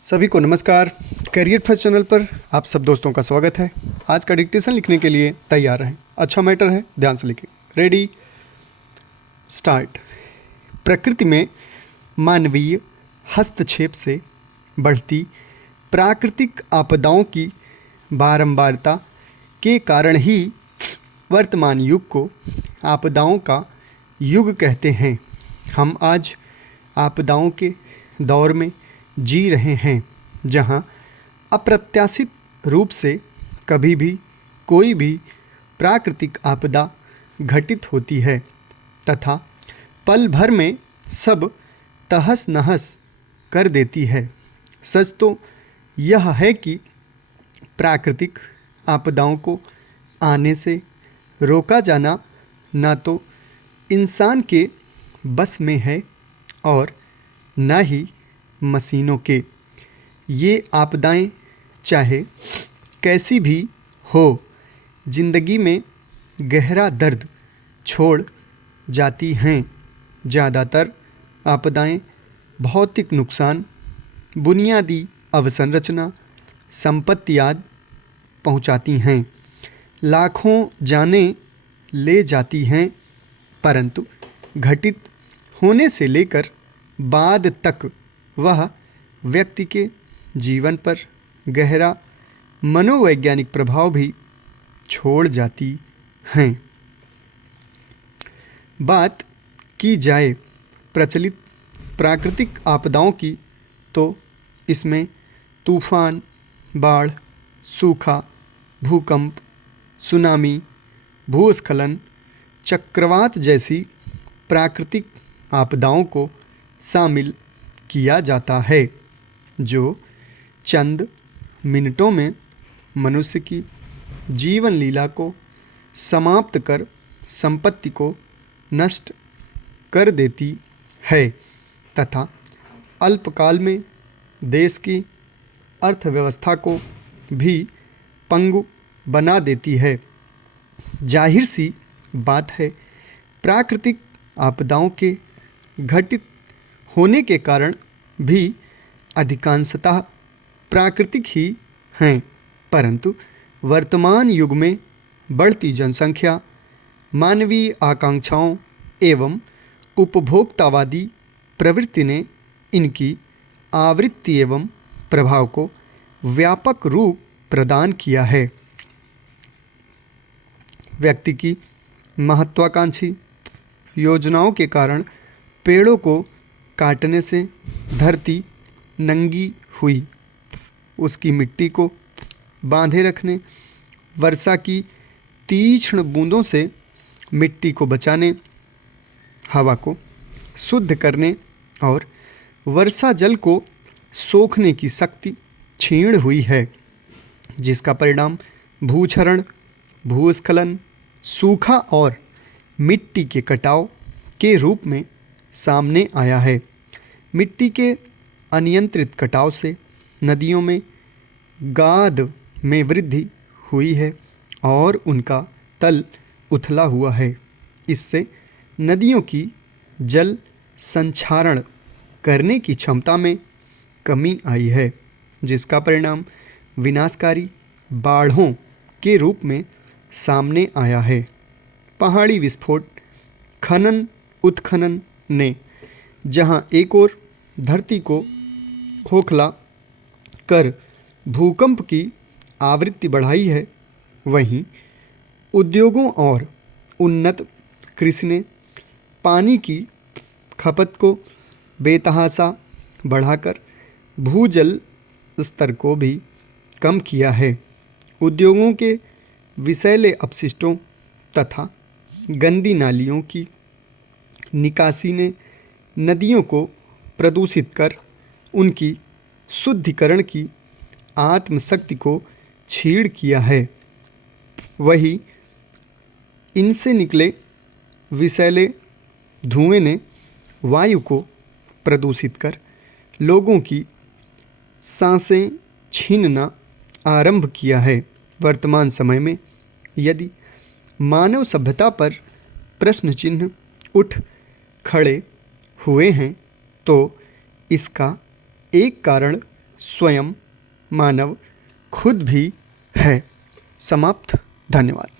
सभी को नमस्कार। करियर फर्स्ट चैनल पर आप सब दोस्तों का स्वागत है। आज का डिक्टेशन लिखने के लिए तैयार रहें। अच्छा मैटर है, ध्यान से लिखें। Ready, start. प्रकृति में मानवीय हस्तक्षेप से बढ़ती प्राकृतिक आपदाओं की बारंबारता के कारण ही वर्तमान युग को आपदाओं का युग कहते हैं। हम आज आपदाओं के दौर में जी रहे हैं, जहां अप्रत्याशित रूप से कभी भी कोई भी प्राकृतिक आपदा घटित होती है तथा पल भर में सब तहस नहस कर देती है। सच तो यह है कि प्राकृतिक आपदाओं को आने से रोका जाना न तो इंसान के बस में है और न ही मशीनों के। ये आपदाएं चाहे कैसी भी हो, जिंदगी में गहरा दर्द छोड़ जाती हैं। ज़्यादातर आपदाएं भौतिक नुकसान, बुनियादी अवसंरचना, संपत्ति आदि पहुंचाती हैं, लाखों जानें ले जाती हैं, परंतु घटित होने से लेकर बाद तक वह व्यक्ति के जीवन पर गहरा मनोवैज्ञानिक प्रभाव भी छोड़ जाती हैं। बात की जाए प्रचलित प्राकृतिक आपदाओं की, तो इसमें तूफान, बाढ़, सूखा, भूकंप, सुनामी, भूस्खलन, चक्रवात जैसी प्राकृतिक आपदाओं को शामिल किया जाता है, जो चंद मिनटों में मनुष्य की जीवन लीला को समाप्त कर संपत्ति को नष्ट कर देती है तथा अल्पकाल में देश की अर्थव्यवस्था को भी पंगु बना देती है। जाहिर सी बात है, प्राकृतिक आपदाओं के घटित होने के कारण भी अधिकांशतः प्राकृतिक ही हैं, परंतु वर्तमान युग में बढ़ती जनसंख्या, मानवीय आकांक्षाओं एवं उपभोक्तावादी प्रवृत्ति ने इनकी आवृत्ति एवं प्रभाव को व्यापक रूप प्रदान किया है। व्यक्ति की महत्वाकांक्षी योजनाओं के कारण पेड़ों को काटने से धरती नंगी हुई। उसकी मिट्टी को बांधे रखने, वर्षा की तीक्ष्ण बूंदों से मिट्टी को बचाने, हवा को शुद्ध करने और वर्षा जल को सोखने की शक्ति क्षीण हुई है, जिसका परिणाम भूक्षरण, भूस्खलन, सूखा और मिट्टी के कटाव के रूप में सामने आया है। मिट्टी के अनियंत्रित कटाव से नदियों में गाद में वृद्धि हुई है और उनका तल उथला हुआ है। इससे नदियों की जल संचारण करने की क्षमता में कमी आई है, जिसका परिणाम विनाशकारी बाढ़ों के रूप में सामने आया है। पहाड़ी विस्फोट, खनन उत्खनन ने जहां एक ओर धरती को खोखला कर भूकंप की आवृत्ति बढ़ाई है, वहीं उद्योगों और उन्नत कृषि ने पानी की खपत को बेतहाशा बढ़ाकर भूजल स्तर को भी कम किया है। उद्योगों के विषैले अपशिष्टों तथा गंदी नालियों की निकासी ने नदियों को प्रदूषित कर उनकी शुद्धिकरण की आत्मशक्ति को क्षीण किया है। वही इनसे निकले विषैले धुएं ने वायु को प्रदूषित कर लोगों की सांसें छीनना आरंभ किया है। वर्तमान समय में यदि मानव सभ्यता पर प्रश्न चिन्ह उठ खड़े हुए हैं, तो इसका एक कारण स्वयं मानव खुद भी है। समाप्त। धन्यवाद।